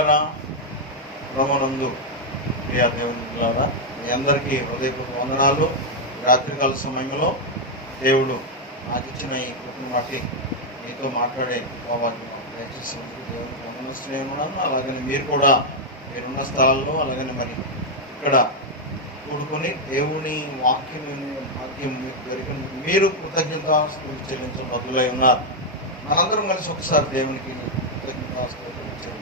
పిల్లరా, ప్రభునందు ప్రియ దేవుని పిల్లరా, మీ అందరికీ హృదయపూర్వక వందనాలు. రాత్రికాల సమయంలో దేవుడు నాకు ఇచ్చిన ఈ కృపను బట్టి మీతో మాట్లాడే భావాన్ని దయచేసినందుకు దేవునికి వందనస్తున్నాను. అలాగని మీరు కూడా మీరున్న స్థలాల్లో అలాగని మరి ఇక్కడ కూడుకొని దేవుని వాక్యం మీకు దొరికినందుకు మీరు కృతజ్ఞతాస్తుతులు చెల్లించడం బదులై ఉన్నారు. మనందరం కలిసి ఒకసారి దేవునికి కృతజ్ఞతాస్తుతులు చెల్లిద్దాం.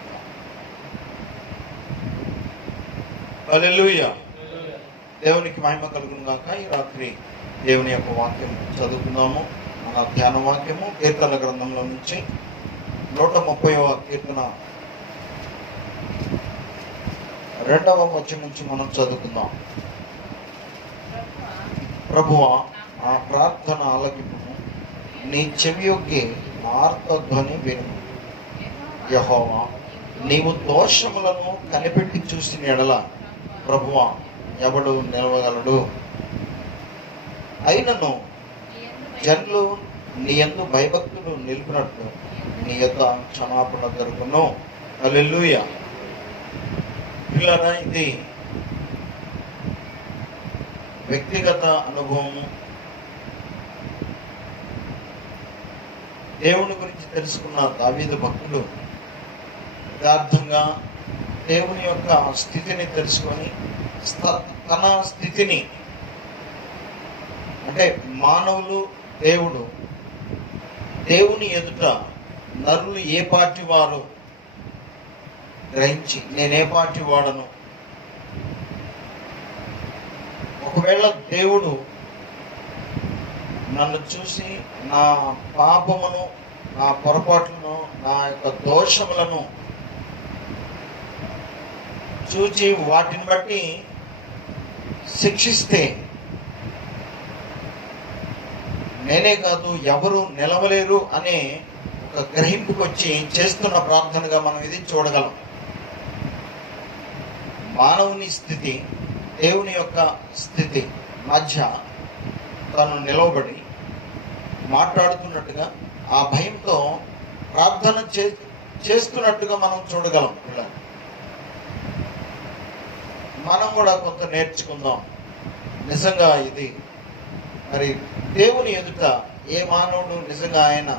హల్లెలూయా. దేవునికి మహిమ కలుగును గాక. ఈ రాత్రి దేవుని యొక్క వాక్యం చదువుకుందాము. మన ధ్యాన వాక్యము కీర్తన గ్రంథంలో నుంచి 130వ కీర్తన 2వ వచనం నుంచి మనం చదువుకుందాం. ప్రభువా, నా ప్రార్థన ఆలకింపుము, నీ చెవియొగ్గి నా ఆర్తధ్వని వినుము. యెహోవా, నీవు దోషములను కనిపెట్టి చూసిన ఎడల ప్రభువా ఎవడు నిలవగలడు? అయినను జనులు నీ యందు భయభక్తులు నిలిపినట్లు నీ యొక్క క్షమాపణ దొరుకును. హల్లెలూయా. పిల్లరా, ఇది వ్యక్తిగత అనుభవము. దేవుని గురించి తెలుసుకున్న దావీదు భక్తుడు యథార్థంగా దేవుని యొక్క స్థితిని తెలుసుకొని తన స్థితిని, అంటే మానవులు దేవుని ఎదుట నరులు ఏ పార్టీ వారు గ్రహించి నేనే పార్టీ వాడను, ఒకవేళ దేవుడు నన్ను చూసి నా పాపమును, నా పొరపాట్లను, నా యొక్క దోషములను చూచి వాటిని బట్టి శిక్షిస్తే నేనే కాదు ఎవరు నిలవలేరు అనే ఒక గ్రహింపుకి వచ్చి చేస్తున్న ప్రార్థనగా మనం ఇది చూడగలం. మానవుని స్థితి, దేవుని యొక్క స్థితి మధ్య తను నిలవబడి మాట్లాడుతున్నట్టుగా ఆ భయంతో ప్రార్థన చేస్తున్నట్టుగా మనం చూడగలం. మనం కూడా కొంత నేర్చుకుందాం. నిజంగా ఇది మరి దేవుని ఎదుట ఏ మానవుడు నిజంగా ఆయన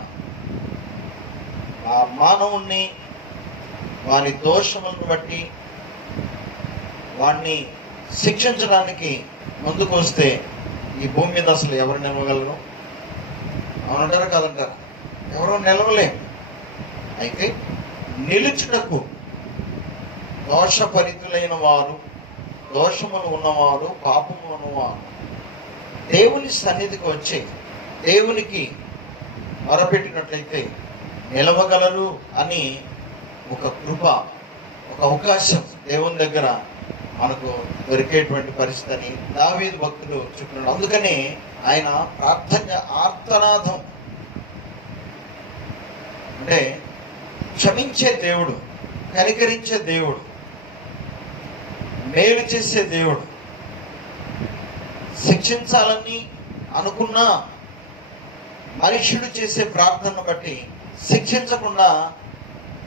ఆ మానవుణ్ణి వారి దోషములను బట్టి వాడిని శిక్షించడానికి ముందుకు వస్తే ఈ భూమి మీద అసలు ఎవరు నిలవగలరు? అవునంటారా కాదంటారా? ఎవరో నిలవలేము. అయితే నిలుచుటకు దోషపరితులైన వారు, దోషములు ఉన్నవారు, పాపము ఉన్నవారు దేవుని సన్నిధికి వచ్చి దేవునికి మొరపెట్టినట్లయితే నిలవగలరు అని ఒక కృప, ఒక అవకాశం దేవుని దగ్గర మనకు దొరికేటువంటి పరిస్థితి అని దావీదు భక్తుడు చెప్తున్నాడు. అందుకని ఆయన ప్రార్థన ఆర్తనాదం, అంటే క్షమించే దేవుడు, కనికరించే దేవుడు, మేలు చేసే దేవుడు. శిక్షించాలని అనుకున్న మనుష్యుడు చేసే ప్రార్థనను బట్టి శిక్షించకుండా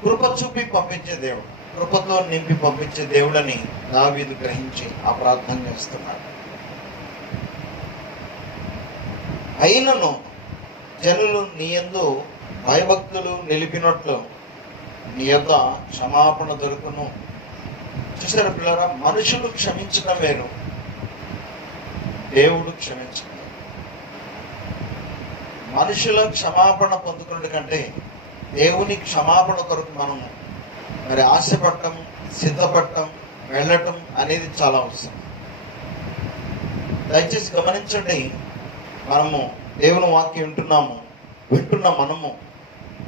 కృప చూపి పంపించే దేవుడు, కృపతో నింపి పంపించే దేవుడని దావీదు గ్రహించి ఆ ప్రార్థన చేస్తున్నాడు. అయినను జనులు నీ యందు భయభక్తులు నిలిపినట్లు నీ యొక్క క్షమాపణ దొరుకును. చూసారా పిల్లరా, మనుషులు క్షమించడం వేరు, దేవుడు క్షమించడం. మనుషుల క్షమాపణ పొందుకున్నట్టు కంటే దేవుని క్షమాపణ కొరకు మనము మరి ఆశపడటం, సిద్ధపడటం, వెళ్ళటం అనేది చాలా అవసరం. దయచేసి గమనించండి, మనము దేవుని వాక్యం వింటున్న మనము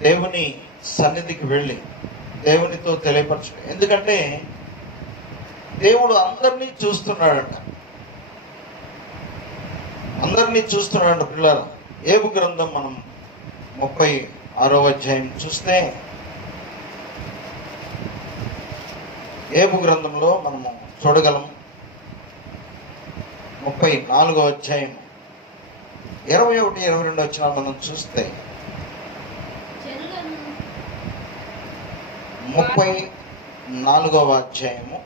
దేవుని సన్నిధికి వెళ్ళి దేవునితో తెలియపరచు. ఎందుకంటే దేవుడు అందరినీ చూస్తున్నాడట, పిల్లల. ఏబు గ్రంథం మనం 36వ అధ్యాయం చూస్తే, ఏబు గ్రంథంలో మనము చూడగలం 34వ అధ్యాయం 21-22 వచ్చిన మనం చూస్తే 30 4వ అధ్యాయము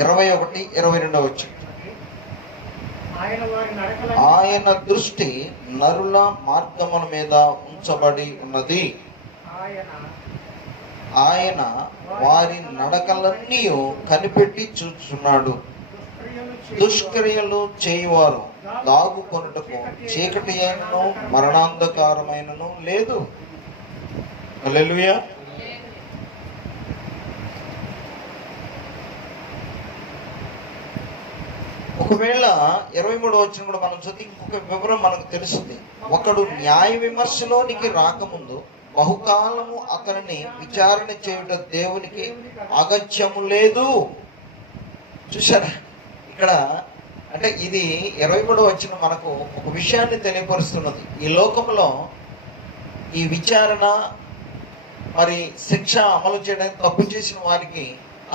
21, 22 వచ్చింది. ఆయన దృష్టి నరుల మార్గముల మీద ఉంచబడి ఉన్నది. ఆయన వారి నడకలన్నీ కనిపెట్టి చూస్తున్నాడు. దుష్క్రియలు చేయువారు దాగుకొనుటకు చీకటి అయినను మరణాంధకారమైనను లేదు. హల్లెలూయా. ఒకవేళ 23వ వచనం కూడా మనం చదివి ఇంకొక వివరం మనకు తెలుస్తుంది. ఒకడు న్యాయ విమర్శలోనికి రాకముందు బహుకాలము అతనిని విచారణ చేయుట దేవునికి అగత్యము లేదు. చూసారా ఇక్కడ? అంటే ఇది 23వ వచనం మనకు ఒక విషయాన్ని తెలియపరుస్తున్నది. ఈ లోకంలో ఈ విచారణ మరి శిక్ష అమలు చేయడానికి తప్పు చేసిన వారికి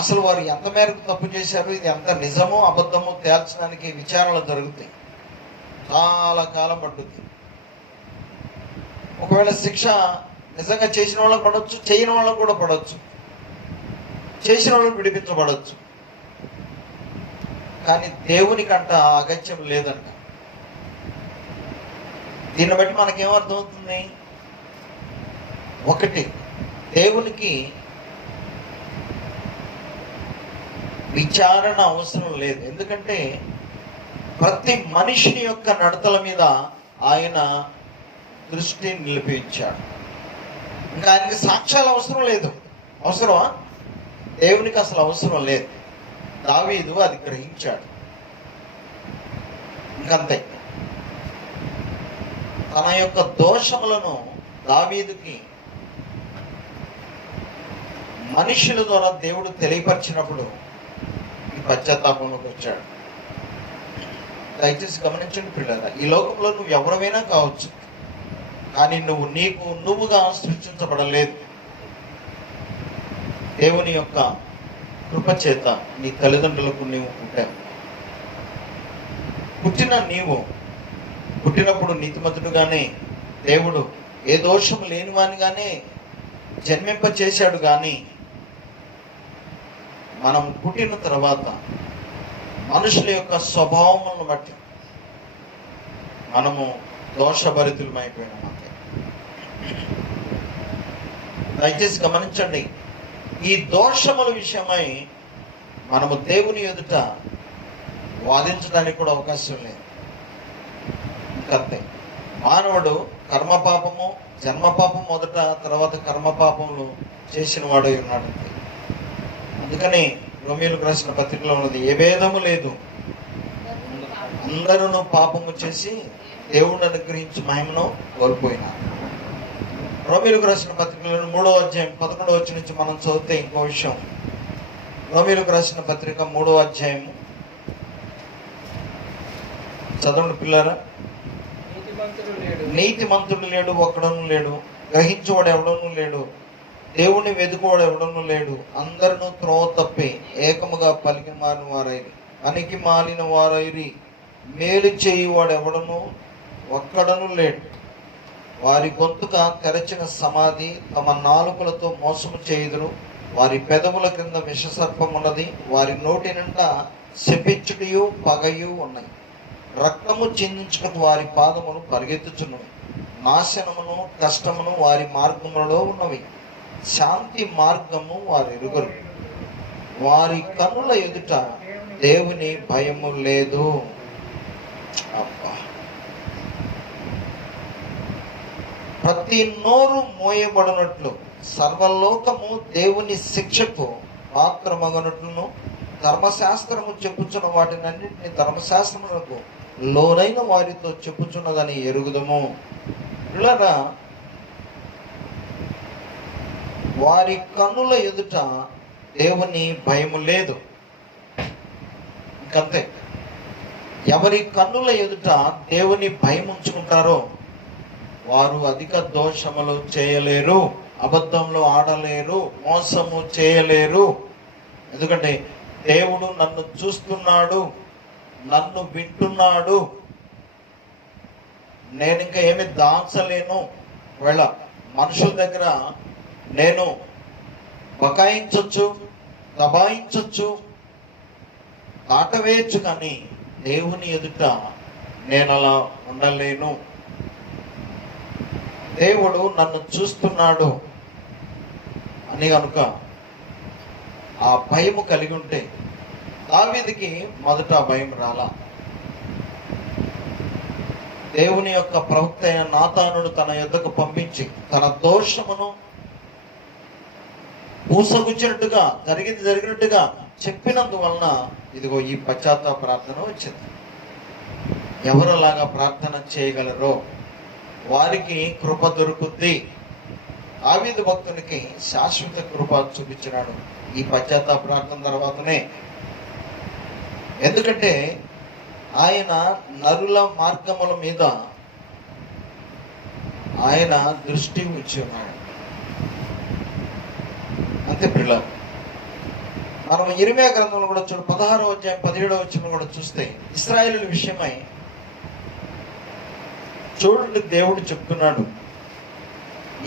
అసలు వారు ఎంత మేరకు తప్పు చేశారు, ఇది ఎంత నిజమో అబద్ధమో తేల్చడానికి విచారణలు జరుగుతాయి. చాలా కాలం పడుతుంది. ఒకవేళ శిక్ష నిజంగా చేసిన వాళ్ళకి పడవచ్చు, చేయని వాళ్ళకు కూడా పడవచ్చు, చేసిన వాళ్ళకి విడిపించబడవచ్చు. కానీ దేవునికంట అగత్యం లేదంట. దీన్ని బట్టి మనకేమర్థమవుతుంది? ఒకటి, దేవునికి విచారణ అవసరం లేదు. ఎందుకంటే ప్రతి మనిషిని యొక్క నడతల మీద ఆయన దృష్టి నిలిపించాడు. ఇంకా ఆయనకి సాక్ష్యాలు అవసరం లేదు. అవసరమా? దేవునికి అసలు అవసరం లేదు. దావీదు అది గ్రహించాడు. ఇంకంతే. తన యొక్క దోషములను దావీదుకి మనుషుల ద్వారా దేవుడు తెలియపరిచినప్పుడు ఈ పశ్చాత్తాపంలోకి వచ్చాడు. దయచేసి గమనించండి పిల్లరా, ఈ లోకంలో నువ్వు ఎవరైనా కావచ్చు, కానీ నువ్వుగా సృష్టించబడలేదు. దేవుని యొక్క కృపచేత నీ తల్లిదండ్రులకు నీవు పుట్టావు. పుట్టినప్పుడు నీతిమంతుడుగానే దేవుడు ఏ దోషం లేనివానిగానే జన్మింప చేశాడు. కానీ మనం పుట్టిన తర్వాత మనుషుల యొక్క స్వభావములను బట్టి మనము దోషభరితులమైపోయినాం. అంతే. దయచేసి గమనించండి, ఈ దోషముల విషయమై మనము దేవుని ఎదుట వాదించడానికి కూడా అవకాశం లేదు. ఇంకంతే. మానవుడు కర్మపాపము, జన్మపాపం మొదట, తర్వాత కర్మపాపములు చేసిన వాడు ఉన్నాడు. అందుకని రోమీయులకు రాసిన పత్రికలో ఉన్నది, ఏ భేదము లేదు, అందరూ పాపము చేసి దేవుడు అనుగ్రహించి మహిమను కోల్పోయినారు. రోమీయులకు రాసిన పత్రికలో 3వ అధ్యాయం 11వ వచనం నుంచి మనం చదివితే ఇంకో విషయం. రోమీయులకు రాసిన పత్రిక 3వ అధ్యాయము చదవండి పిల్లారా. నీతిమంతుడు లేడు, ఒక్కడను లేడు. గ్రహించువాడు ఎవడనూ లేడు. దేవుని వెతుకువాడు ఎవడనూ లేడు. అందరూ త్రోవ తప్పి ఏకముగా పలికి మారిన వారైరి, పనికి మాలిన వారైరి. మేలు చేయువాడు ఎవడను ఒక్కడను లేడు. వారి గొంతుక తెరచిన సమాధి, తమ నాలుకలతో మోసము చేయుదురు. వారి పెదవుల క్రింద విషసర్పమున్నది. వారి నోటి నిండా శపించుటయు పగయు ఉన్నాయి. రక్తము చిందించుటకు వారి పాదములు పరిగెత్తుచున్నవి. నాశనమును కష్టమును వారి మార్గములలో ఉన్నవి. శాంతి మార్గము వారు ఎరుగరు. వారి కన్నుల ఎదుట దేవుని భయము లేదు. అబ్బా! ప్రతి నోరు మోయబడినట్లు సర్వలోకము దేవుని శిక్షకు పాత్రమగనట్లును ధర్మశాస్త్రము చెప్పుచున్న వాటినన్నింటినీ ధర్మశాస్త్రములకు లోనైన వారితో చెప్పుచున్నదని ఎరుగుదము. ఇలా వారి కన్నుల ఎదుట దేవుని భయము లేదు. ఇంకంతే. ఎవరి కన్నుల ఎదుట దేవుని భయం ఉంచుకుంటారో వారు అధిక దోషములు చేయలేరు, అబద్ధంలో ఆడలేరు, మోసము చేయలేరు. ఎందుకంటే దేవుడు నన్ను చూస్తున్నాడు, నన్ను వింటున్నాడు. నేను ఇంకా ఏమి దాచలేను. ఒకవేళ మనుషుల దగ్గర నేను బకాయించవచ్చు, దబాయించవచ్చు, దాటవేయచ్చు, కానీ దేవుని ఎదుట నేను అలా ఉండలేను. దేవుడు నన్ను చూస్తున్నాడు అని కనుక ఆ భయము కలిగి ఉంటే, దావీదుకి మొదట భయం రాలా. దేవుని యొక్క ప్రవక్త అయిన నాతానును తన యొద్దకు పంపించి తన దోషమును పూసగుచ్చినట్టుగా జరిగినట్టుగా చెప్పినందువలన ఇదిగో ఈ పశ్చాత్తాప ప్రార్థన వచ్చింది. ఎవరు అలాగా ప్రార్థన చేయగలరో వారికి కృప దొరుకుద్ది. దావీదు భక్తునికి శాశ్వత కృప చూపించినాడు ఈ పశ్చాత్తాప ప్రార్థన తర్వాతనే. ఎందుకంటే ఆయన నరుల మార్గముల మీద ఆయన దృష్టి ఉంచి ఉన్నాడు. అంతే పిల్లలు. మనం ఇర్మీయా గ్రంథంలో కూడా 16వ అధ్యాయం 17వ వచనం కూడా చూస్తే ఇశ్రాయేలు విషయమై చూడండి, దేవుడు చెప్తున్నాడు,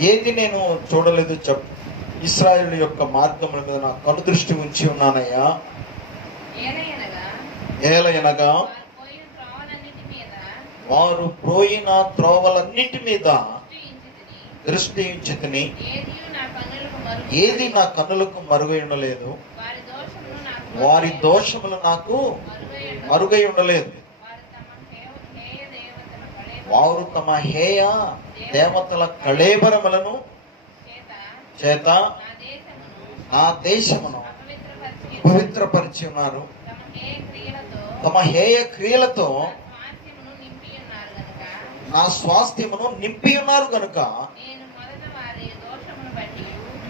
ఏది నేను చూడలేదు ఇశ్రాయేలు యొక్క మార్గముల మీద నా కను దృష్టి ఉంచి ఉన్నానయ్యా. ఏలయనగా వారు పోయిన త్రోవలన్నిటి మీద దృష్టి ఉంచితిని, ఏది నా కన్నులకు మరుగై ఉండలేదు, వారి దోషములు నాకు మరుగై ఉండలేదు. వారు తమ హేయ దేవతల కళేబరములను చేత నా దేశమును పవిత్రపరిచి ఉన్నారు. తమ హేయ క్రియలతో నా స్వాస్థ్యమును నింపి ఉన్నారు కనుక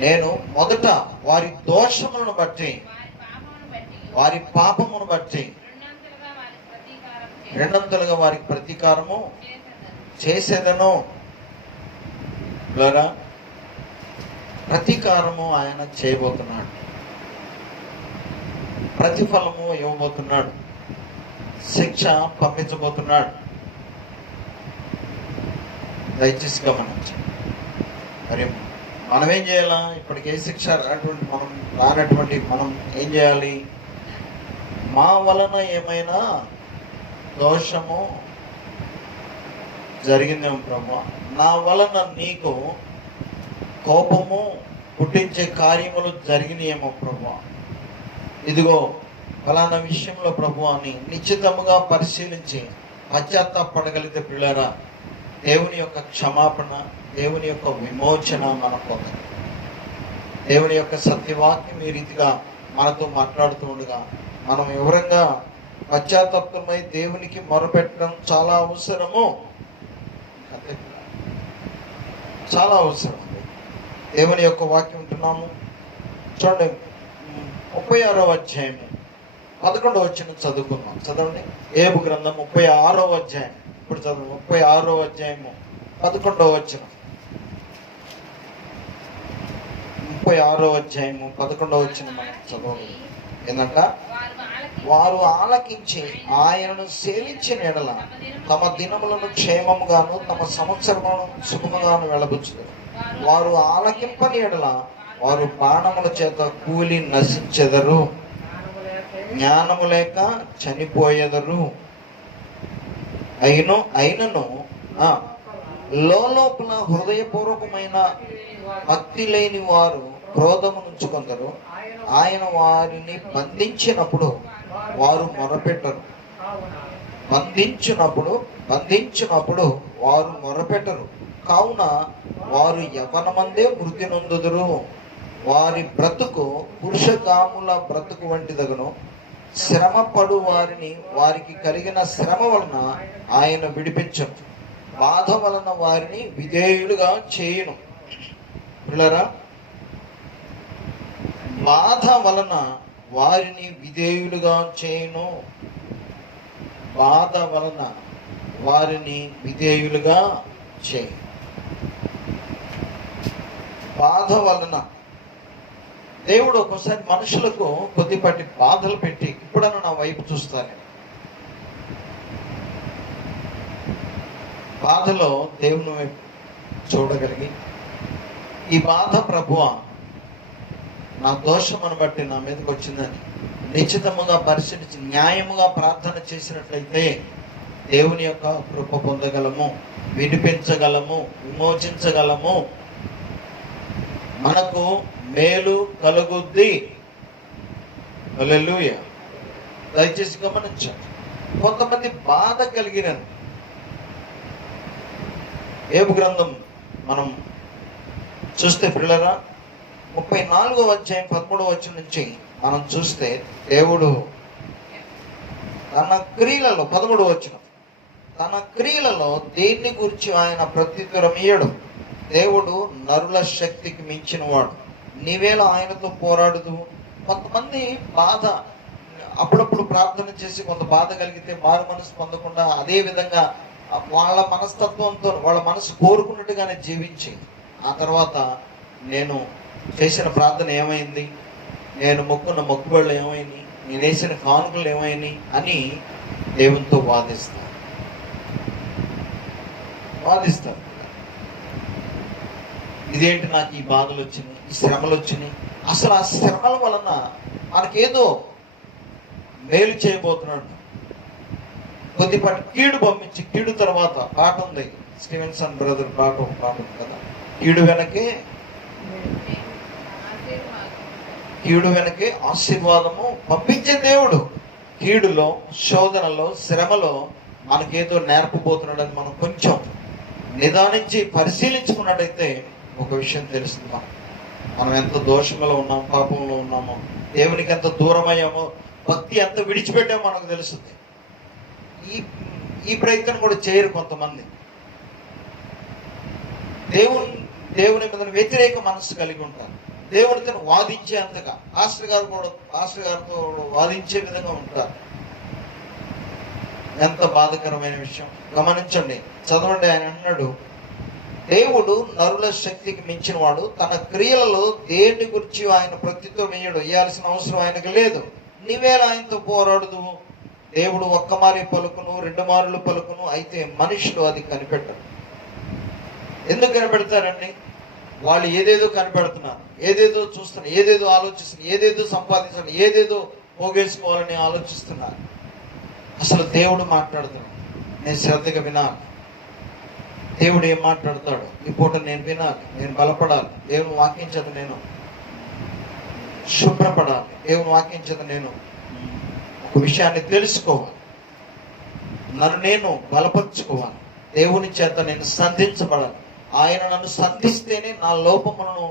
నేను మొదట వారి దోషములను బట్టి, వారి పాపమును బట్టి రెండంతలుగా వారికి ప్రతీకారము చేసేదను. ప్రతీకారము ఆయన చేయబోతున్నాడు, ప్రతిఫలము ఇవ్వబోతున్నాడు, శిక్ష పంపించబోతున్నాడు. దయచేసి గమనించండి. మరి మనం ఏం చేయాలా? ఇప్పటికే శిక్ష రానటువంటి మనం ఏం చేయాలి? మా వలన ఏమైనా దోషము జరిగిందేమో ప్రభు, నా వలన నీకు కోపము పుట్టించే కార్యములు జరిగినాయేమో ప్రభు, ఇదిగో ఫలానా విషయంలో ప్రభు అని నిశ్చితముగా పరిశీలించి పశ్చాత్తాపడగలిగితే పిల్లరా దేవుని యొక్క క్షమాపణ, దేవుని యొక్క విమోచన మనం పొందాలి. దేవుని యొక్క సత్యవాక్యం ఈ రీతిగా మనతో మాట్లాడుతూ ఉండగా మనం వివరంగా పశ్చాత్తాపమై దేవునికి మొరపెట్టడం చాలా అవసరము, చాలా అవసరం. దేవుని యొక్క వాక్యం ఉంటున్నాము. చూడండి, 36వ అధ్యాయము 11వ వచనం చదువుకున్నాం. చదవండి. ఏబు గ్రంథం 36వ అధ్యాయం. ఇప్పుడు చదువు. 36వ అధ్యాయము 11వ వచనం. 36వ అధ్యాయము 11వ వచనం మనం చదవండి. ఏంటంట? వారు ఆలకించి ఆయనను సేవించిన ఎడల తమ దినములను క్షేమముగాను తమ సంవత్సరములను శుభముగాను వెళ్ళబుచ్చుతారు. వారు ఆలకింపని ఎడల వారు బాణముల చేత కూలి నశించెదరు, జ్ఞానము లేక చనిపోయేదరు. అయినను లోపల హృదయపూర్వకమైన భక్తి లేని వారు క్రోధము నుంచుకొందరు. ఆయన వారిని బంధించినప్పుడు వారు మొరపెట్టరు. బంధించినప్పుడు వారు మొరపెట్టరు. కావున వారు యవ్వనమందే మృతి నొందుదురు. వారి బ్రతుకు పురుషగాముల బ్రతుకు వంటిదగును. శ్రమ పడు వారికి కలిగిన శ్రమ వలన ఆయన విడిపించను. బాధ వలన వారిని విధేయులుగా చేయును. పిల్లరా, బాధ వలన వారిని విధేయులుగా చేయును. బాధ వలన వారిని విధేయులుగా చేయి. బాధ వలన దేవుడు ఒక్కోసారి మనుషులకు కొద్దిపాటి బాధలు పెట్టి ఇప్పుడన్నా నా వైపు చూస్తాను. బాధలో దేవుని వైపు చూడగలిగి, ఈ బాధ ప్రభువా నా దోషమును బట్టి నా మీదకి వచ్చిందని నిశ్చితముగా పరిశీలించి న్యాయముగా ప్రార్థన చేసినట్లయితే దేవుని యొక్క కృప పొందగలము, విడిపించగలము, విమోచించగలము, మనకు మేలు కలుగుద్ది. హల్లెలూయా. దయచేసి గమనించండి. కొంతమంది బాధ కలిగిన యోబు గ్రంథం మనం చూస్తే పిల్లరా 34వ అధ్యాయం 13వ వచనం నుంచి మనం చూస్తే దేవుడు తన క్రియలలో 13వ వచనం, తన క్రియలలో దేన్ని గురించి ఆయన ప్రత్యుత్తరం ఇయ్యడు. దేవుడు నరుల శక్తికి మించిన వాడు, నీవేళ ఆయనతో పోరాడుదు. కొంతమంది బాధ అప్పుడప్పుడు ప్రార్థన చేసి కొంత బాధ కలిగితే మారు మనసు పొందకుండా అదే విధంగా వాళ్ళ మనస్తత్వంతో వాళ్ళ మనసు కోరుకున్నట్టుగానే జీవించి ఆ తర్వాత నేను చేసిన ప్రార్థన ఏమైంది, నేను మొక్కున్న మొక్కుబళ్ళు ఏమైంది, నేను వేసిన కానుకలు ఏమైనాయి అని దేవునితో వాదిస్తారు. ఇదేంటి నాకు ఈ బాధలు వచ్చినాయి, ఈ శ్రమలు వచ్చినాయి, అసలు ఆ శ్రమల వలన మనకేదో మేలు చేయబోతున్నాడు, కొద్దిపాటి కీడు పంపించి కీడు తర్వాత పాట ఉంది, స్టీవెన్సన్ బ్రదర్ పాట ఉంది కదా, కీడు వెనకే ఆశీర్వాదము పంపించే దేవుడు. కీడులో, శోధనలో, శ్రమలో మనకేదో నేర్పబోతున్నాడని మనం కొంచెం నిదానించి పరిశీలించుకున్నట్టయితే ఒక విషయం తెలుస్తుంది. మనం ఎంత దోషంలో ఉన్నాం, పాపంలో ఉన్నామో, దేవునికి ఎంత దూరమయ్యామో, భక్తి ఎంత విడిచిపెట్టామో మనకు తెలుస్తుంది. ఈ ప్రయత్నం కూడా చేయరు కొంతమంది. దేవుని మీద వ్యతిరేక మనస్సు కలిగి ఉంటారు. దేవుడితో వాదించే అంతగా పాస్టర్ గారితో వాదించే విధంగా ఉంటారు. ఎంత బాధకరమైన విషయం గమనించండి, చదవండి. ఆయన అన్నాడు, దేవుడు నరుల శక్తికి మించిన వాడు, తన క్రియలలో దేని గురించి ఆయన ప్రత్యుత్తరం ఇయ్యాల్సిన అవసరం ఆయనకు లేదు. నీవేళ ఆయనతో పోరాడుదు. దేవుడు ఒక్కమారి పలుకును, 2 మారులు పలుకును, అయితే మనుషులు అది కనిపెట్టరు. ఎందుకు కనిపెడతారండి? వాళ్ళు ఏదేదో కనిపెడుతున్నారు, ఏదేదో చూస్తున్నారు, ఏదేదో ఆలోచిస్తున్నారు, ఏదేదో సంపాదించాలి, ఏదేదో పోగేసుకోవాలని ఆలోచిస్తున్నారు. అసలు దేవుడు మాట్లాడుతున్నాడు, నేను శ్రద్ధగా వినాలి. దేవుడు ఏం మాట్లాడతాడు ఈ పూట నేను వినాలి, నేను బలపడాలి, దేవుని వాక్యం చేత నేను శుభ్రపడాలి, దేవుని వాక్యం చేత నేను ఒక విషయాన్ని తెలుసుకోవాలి, నన్ను నేను బలపరుచుకోవాలి, దేవుని చేత నేను సంధించబడాలి. ఆయన నన్ను సంధిస్తేనే నా లోపములను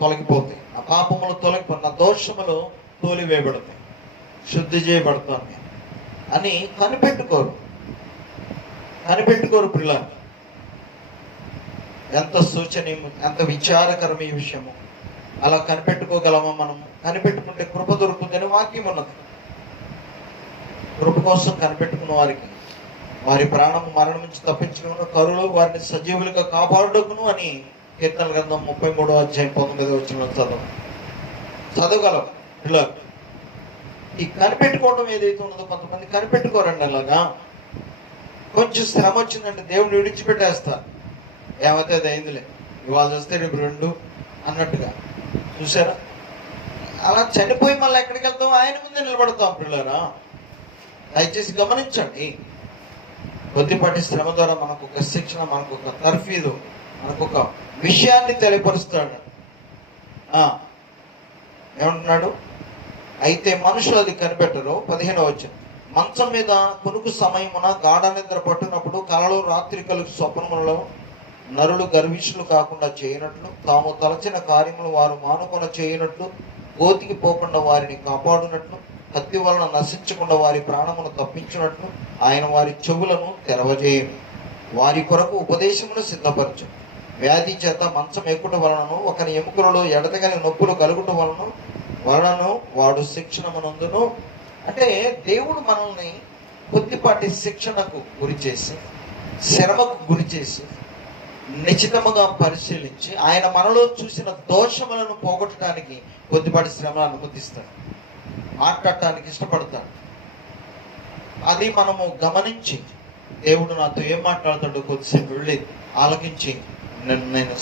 తొలగిపోతాయి, నా పాపములు తొలగిపోతాయి, నా దోషములు తోలివేయబడతాయి, శుద్ధి చేయబడతాను నేను అని కనిపెట్టుకోరు పిల్లలు. ఎంత శోచనీయము, ఎంత విచారకరం ఈ విషయము. అలా కనిపెట్టుకోగలమా మనము? కనిపెట్టుకుంటే కృప దొరుకుతుందని వాక్యం ఉన్నది. కృప కోసం కనిపెట్టుకున్న వారికి వారి ప్రాణము మరణం నుంచి తప్పించుకున్న కరువులు వారిని సజీవులుగా కాపాడుకును అని కీర్తన గ్రంథం 33వ అధ్యాయం 19వ వచనం చదవగలం పిల్లలు. ఈ కనిపెట్టుకోవడం ఏదైతే ఉన్నదో కొంతమంది కనిపెట్టుకోరండి. అలాగా కొంచెం శ్రమ వచ్చిందంటే దేవుని విడిచిపెట్టేస్తారు. ఏమైతే అది అయిందిలే, ఇవాళ వస్తే రేపు 2 అన్నట్టుగా. చూసారా? అలా చనిపోయి మళ్ళీ ఎక్కడికి వెళ్తాం? ఆయన ముందే నిలబడతాం పిల్లరా. దయచేసి గమనించండి. కొద్దిపాటి శ్రమ ద్వారా మనకు ఒక శిక్షణ, మనకు ఒక తర్ఫీదు, మనకు ఒక విషయాన్ని తెలియపరుస్తాడు. ఏమంటున్నాడు? అయితే మనుషులు అది కనిపెట్టరు. 15వ వచనం, మంచం మీద కొనుకు సమయమున గాఢ నిద్ర పట్టినప్పుడు కలలో రాత్రి కలుగు స్వప్నములలో నరులు గర్విష్ఠులు కాకుండా చేయనట్లు, తాము తలచిన కార్యములు వారు మానుకొన చేయనట్లు, గోతికి పోకుండా వారిని కాపాడునట్లు, కత్తి వలన నశించకుండా వారి ప్రాణమును తప్పించినట్లు ఆయన వారి చెవులను తెరవజేయను, వారి కొరకు ఉపదేశమును సిద్ధపరచు. వ్యాధి చేత మంచం ఎక్కుట వలనను, ఒకరి ఎముకలలో ఎడతగని నొప్పులు కలుగుట వలనను వాడు శిక్షణమునందును. అంటే దేవుడు మనల్ని కొద్దిపాటి శిక్షణకు గురి చేసి, శ్రమకు గురి చేసి, నిశ్చితముగా పరిశీలించి ఆయన మనలో చూసిన దోషములను పోగొట్టడానికి కొద్దిపాటి శ్రమను అనుమతిస్తాడు, మాట్లాడటానికి ఇష్టపడతాడు. అది మనము గమనించి దేవుడు నాతో ఏం మాట్లాడతాడో కొద్దిసేపు వెళ్ళి ఆలకించి నేను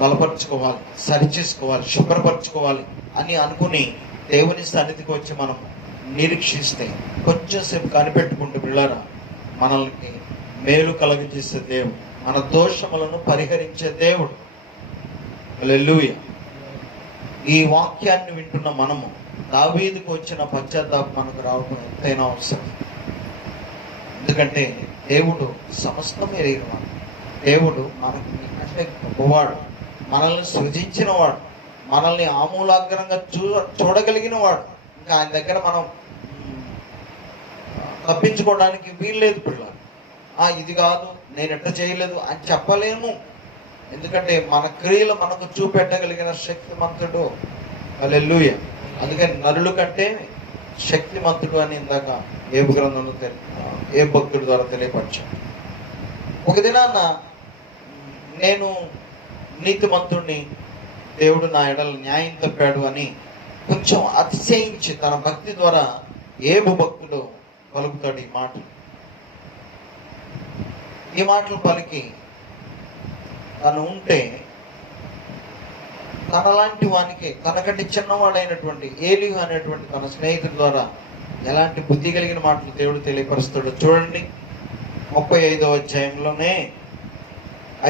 బలపరుచుకోవాలి, సరిచేసుకోవాలి, శుభ్రపరచుకోవాలి అని అనుకుని దేవుని సన్నిధికి వచ్చి మనం నిరీక్షిస్తే, కొంచెం సేపు కనిపెట్టుకుంటూ పిల్లరా, మనల్ని మేలు కలగజేసే దేవుడు, మన దోషములను పరిహరించే దేవుడు. హల్లెలూయా. ఈ వాక్యాన్ని వింటున్న మనము దావీదుకు వచ్చిన పశ్చాత్తాపం మనకు రావడం ఎంతైనా అవసరం. ఎందుకంటే దేవుడు సమస్తం ఎరిగినవాడు. దేవుడు మనకి అంటే గొప్పవాడు, మనల్ని సృజించిన వాడు, మనల్ని ఆమూలాగ్రంగా చూడగలిగిన వాడు. ఇంకా ఆయన దగ్గర మనం తప్పించుకోవడానికి వీల్లేదు పిల్లలు. ఇది కాదు, నేను ఎట్లా చేయలేదు అని చెప్పలేము. ఎందుకంటే మన క్రియలు మనకు చూపెట్టగలిగిన శక్తిమంతుడు. హల్లెలూయా. అందుకని నరుల కంటే శక్తిమంతుడు అని ఇందాక ఏబు గ్రంథంలో ఏ భక్తుడి ద్వారా తెలియపరిచాడు. ఒక దినాన్న నేను నీతిమంతుడిని, దేవుడు నా ఎడల న్యాయం తప్పాడు అని కొంచెం అతిశయించి తన భక్తి ద్వారా ఏబు భక్తుడు పలుకుతాడు ఈ మాటలు పలికి తను ఉంటే తనలాంటి వానికి, తనకంటే చిన్నవాడైనటువంటి ఏలీహు అనేటువంటి తన స్నేహితుడి ద్వారా ఎలాంటి బుద్ధి కలిగిన మాటలు దేవుడు తెలియపరుస్తాడో చూడండి. 35వ అధ్యాయంలోనే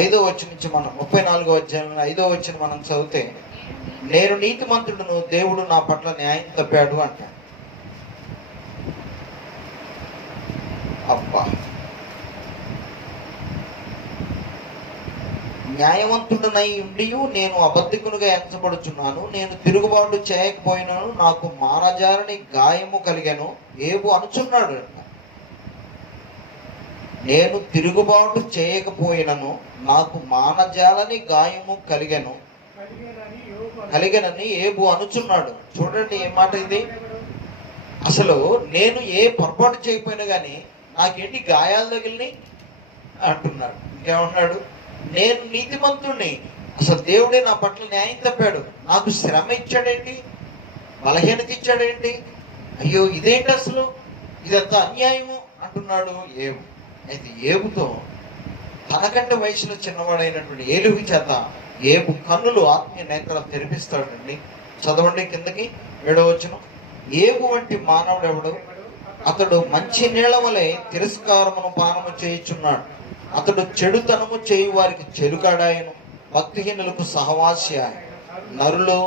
5వ వచనం నుంచి మనం 34వ అధ్యాయంలో 5వ వచనం మనం చదివితే, నేను నీతిమంతుడును, దేవుడు నా పట్ల న్యాయం తప్పాడు అంటాడు. అబ్బా, న్యాయవంతుడనై ఉండి నేను అబద్ధికునిగా ఎంచబడుచున్నాను. నేను తిరుగుబాటు చేయకపోయినాను, నాకు మానజాలని గాయము కలిగాను. ఏబు అనుచున్నాడు, నేను తిరుగుబాటు చేయకపోయినను నాకు మానజాలని గాయము కలిగనని ఏబు అనుచున్నాడు. చూడండి ఏ మాట ఇది. అసలు నేను ఏ పొరపాటు చేయకపోయినా కానీ నాకేంటి గాయాలు తగిలినాయి అంటున్నాడు. ఇంకేమన్నాడు, నేను నీతిమంతుణ్ణి, అసలు దేవుడే నా పట్ల న్యాయం తప్పాడు, నాకు శ్రమ ఇచ్చాడేంటి, బలహీనత ఇచ్చాడేంటి, అయ్యో ఇదేంటి అసలు, ఇదంతా అన్యాయము అంటున్నాడు ఏబు. అయితే ఏబుతో తనకంటే వయసులో చిన్నవాడైనటువంటి ఏలీహు చేత ఏబు కన్నులు ఆత్మీయ నేత్రాలు తెరిపిస్తాడండి. చదవండి కిందకి 7వ వచనం. ఏబు వంటి మానవుడు ఎవడు? అతడు మంచి నీళ్ల వలె తిరస్కారమును పానము చేయుచున్నాడు. అతడు చెడుతనము చేయు వారికి చెరుకాడాయను, భక్తిహీనులకు సహవాసి. నరులు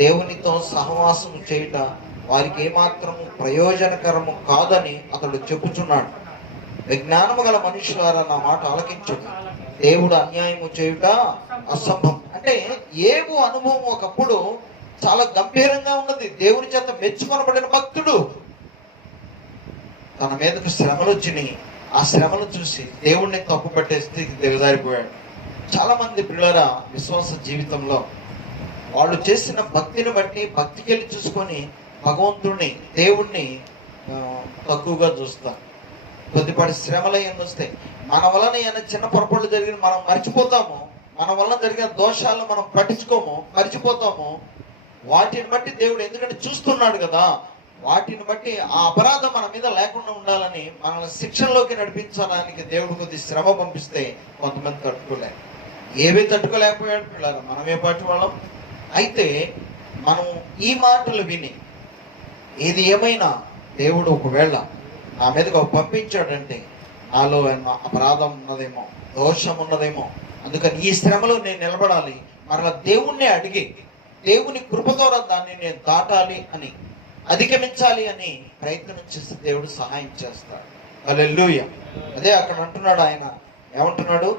దేవునితో సహవాసము చేయుట వారికి ఏమాత్రము ప్రయోజనకరము కాదని అతడు చెప్పుచున్నాడు. విజ్ఞానము గల మనుషులారా నా మాట ఆలకించుట, దేవుడు అన్యాయము చేయుట అసంభవం. అంటే ఏబు అనుభవం ఒకప్పుడు చాలా గంభీరంగా ఉన్నది. దేవుని చేత మెచ్చుకొనబడిన భక్తుడు. తన మీదకు శ్రమలు వచ్చినాయి. ఆ శ్రమలు చూసి దేవుణ్ణి తప్పు పట్టే స్థితికి దిగజారిపోయాడు. చాలా మంది పిల్లల విశ్వాస జీవితంలో వాళ్ళు చేసిన భక్తిని బట్టి భక్తికి వెళ్ళి చూసుకొని భగవంతుడిని, దేవుణ్ణి తక్కువగా చూస్తారు. కొద్దిపాటి శ్రమలు ఎన్ని వస్తాయి, మన వలన ఏమైనా చిన్న పొరపాట్లు జరిగిన మనం మర్చిపోతాము, మన వలన జరిగిన దోషాలను మనం పట్టించుకోము, మర్చిపోతాము. వాటిని బట్టి దేవుడు ఎందుకంటే చూస్తున్నాడు కదా, వాటిని బట్టి ఆ అపరాధం మన మీద లేకుండా ఉండాలని మనల్ని శిక్షణలోకి నడిపించడానికి దేవుడు కొద్ది శ్రమ పంపిస్తే కొంతమంది తట్టుకోలేరు. ఏవీ తట్టుకోలేకపోయాడు పిల్లలు, మనమే పాటి వాళ్ళం. అయితే మనం ఈ మాటలు విని ఏది ఏమైనా దేవుడు ఒకవేళ నా మీదకు పంపించాడంటే నాలో అపరాధం ఉన్నదేమో, దోషం ఉన్నదేమో, అందుకని ఈ శ్రమలో నేను నిలబడాలి, మరలా దేవుణ్ణి అడిగి దేవుని కృప ద్వారా దాన్ని నేను దాటాలి అని, అధిగమించాలి అని ప్రయత్నం చేస్తే దేవుడు సహాయం చేస్తాడు. హల్లెలూయా. అదే అక్కడ అంటున్నాడు ఆయన, ఏమంటున్నాడు,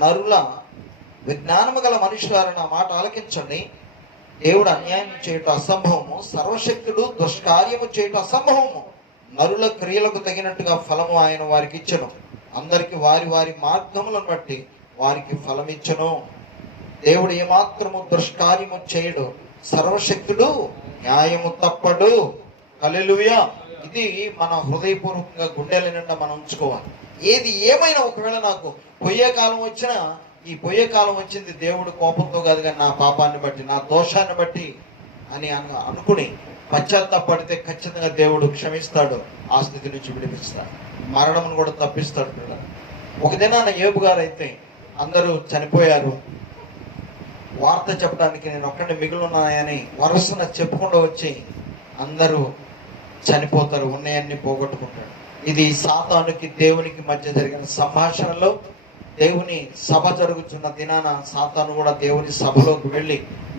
నరుల విజ్ఞానము గల మనుషులారా నా మాట ఆలకించండి, దేవుడు అన్యాయం చేయటం అసంభవము, సర్వశక్తుడు దుష్కార్యము చేయటం అసంభవము. నరుల క్రియలకు తగినట్టుగా ఫలము ఆయన వారికి ఇచ్చను, అందరికి వారి వారి మార్గములను బట్టి వారికి ఫలమిచ్చను. దేవుడు ఏమాత్రము దుష్కార్యము చేయడు, సర్వశక్తుడు న్యాయము తప్పడు. హల్లెలూయా. ఇది మన హృదయపూర్వకంగా గుండెల నిండా మనం ఉంచుకోవాలి. ఏది ఏమైనా ఒకవేళ నాకు పొయ్యే కాలం వచ్చినా, ఈ పొయ్యే కాలం వచ్చింది దేవుడు కోపంతో కాదు కానీ నా పాపాన్ని బట్టి, నా దోషాన్ని బట్టి అని అనుకుని పశ్చాత్తాపడితే ఖచ్చితంగా దేవుడు క్షమిస్తాడు, ఆ స్థితి నుంచి విడిపిస్తాడు, మరణమును కూడా తప్పిస్తాడు. ఒక దినాన ఏబు గారు అయితే అందరూ చనిపోయారు, వార్త చెప్పడానికి నేను ఒక్కడిని మిగిలి ఉన్నాయని వరుసన చెప్పుకుంటూ వచ్చి అందరూ చనిపోతారు, ఉన్నాయన్ని పోగొట్టుకుంటాడు. ఇది సాతానుకి దేవునికి మధ్య జరిగిన సంభాషణలో. దేవుని సభ జరుగుతున్న దినాన సాతాను కూడా దేవుని సభలోకి వెళ్ళి